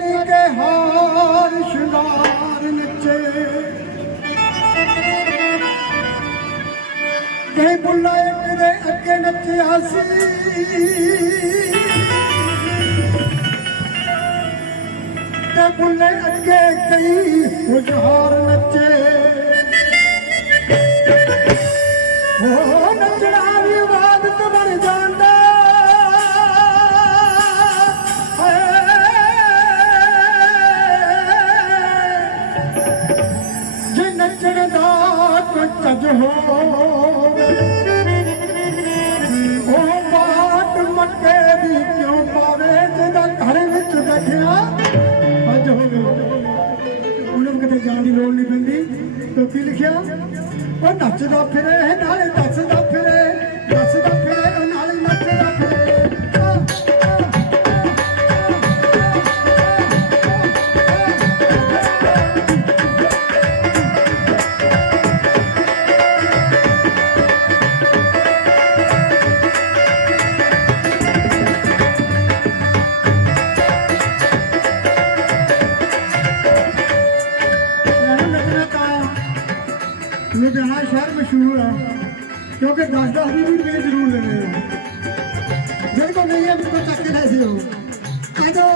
ਕੇ ਹਾਰ ਸ਼ਿੰਗਾਰ ਨੱਚੇ। ਕਈ ਬੁੱਲਾ ਇੱਕ ਦੇ ਅੱਗੇ ਨੱਚਿਆ ਸੀ। ਤੇ ਬੁੱਲੇ ਅੱਗੇ ਕਈ ਹੁਜਹਾਰ ਨੱਚੇ। ਉਹ ਨੱਚਣਾ ਵੀ ਆਵਾਜ਼ ਤੋਂ ਬਣ ਜਾਂਦਾ। ਦਾ ਕੋਈ ਉਹ ਬਾਤ ਮੱਕੇ ਦੀ ਕਿਉਂ ਪਾਵੇ? ਜਿਹਦਾ ਘਰ ਵਿੱਚ ਬੈਠਿਆ। ਅੱਜ ਹੋਵੇ ਉਹਨੂੰ ਕਿਤੇ ਜਾਣ ਦੀ ਲੋੜ ਨਹੀਂ ਪੈਂਦੀ। ਤੋ ਕੀ ਲਿਖਿਆ? ਉਹ ਨੱਚਦਾ ਫਿਰੇ, ਨਾਲੇ ਨੱਚਦਾ ਫਿਰੇ ਨੱਚਦਾ ਫਿਰੇ। ਲੁਧਿਆਣਾ ਸ਼ਹਿਰ ਮਸ਼ਹੂਰ ਆ ਕਿਉਂਕਿ 10 10 ਦੀ ਵੀ ਰੁਪਏ ਜ਼ਰੂਰ ਲੈਣੇ ਆ। ਜਿਹੜੇ ਕੋ ਨਹੀਂ ਹੈ ਮੈਨੂੰ ਚੱਕ ਕੇ ਲੈ ਜਿਓ। ਆਜੋ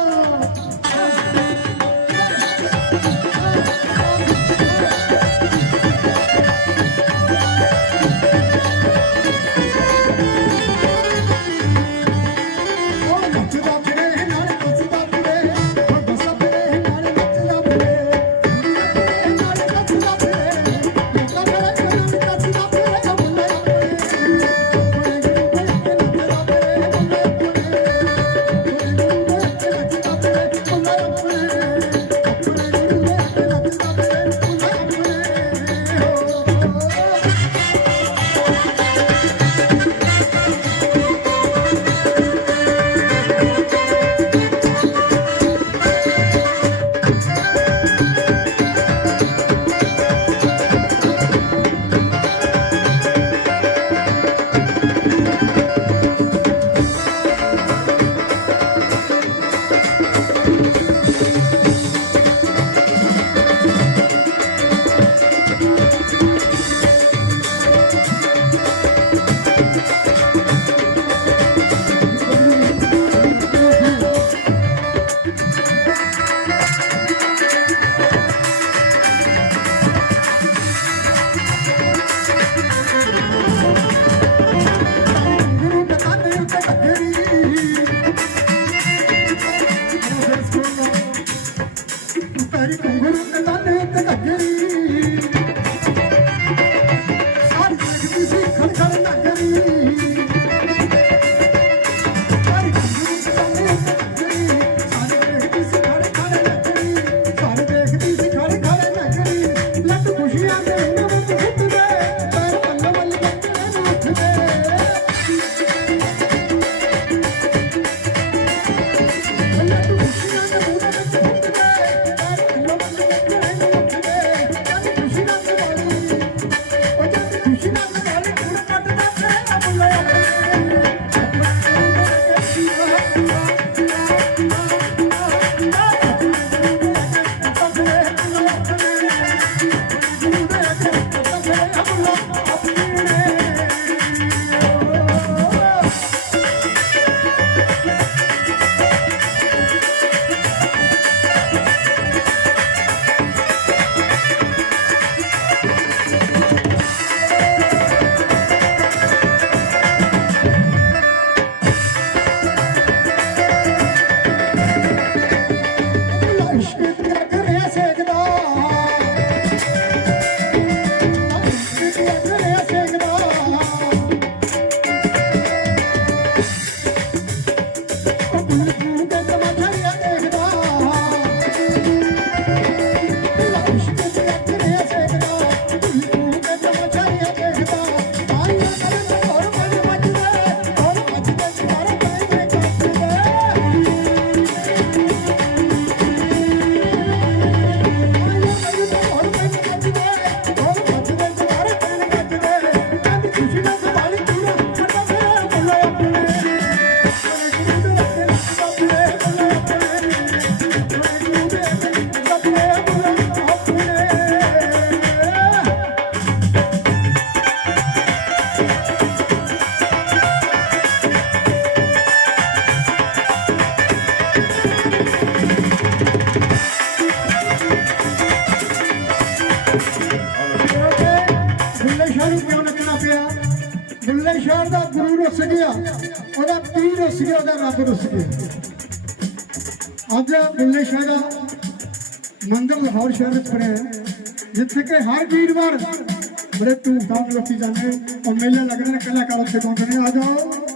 ਸ਼ਹਿਰ ਨੂੰ ਕਿਉਂ ਲੱਗਣਾ ਪਿਆ? ਮੁੱਲੇ ਸ਼ਾਹ ਦਾ ਗੁਰੂ ਰਸ ਗਿਆ। ਉਹਦਾ ਪੀਰ ਰਸ ਗਿਆ, ਉਹਦਾ ਰੱਬ ਰੁੱਸ ਗਿਆ। ਅੱਜ ਬੁੱਲੇ ਸ਼ਹਿਰ ਦਾ ਮੰਦਰ ਲਾਹੌਰ ਸ਼ਹਿਰ ਵਿੱਚ ਬਣਿਆ ਜਿੱਥੇ ਕਿ ਹਰ ਵੀਰਵਾਰ ਬੜੇ ਧੂਮਧਾਮ ਲੋਕੀ ਜਾਂਦੇ ਔਰ ਮੇਲੇ ਲੱਗਦੇ ਨੇ, ਕਲਾਕਾਰ ਉੱਥੇ ਪਹੁੰਚਦੇ ਆ ਜਾਓ।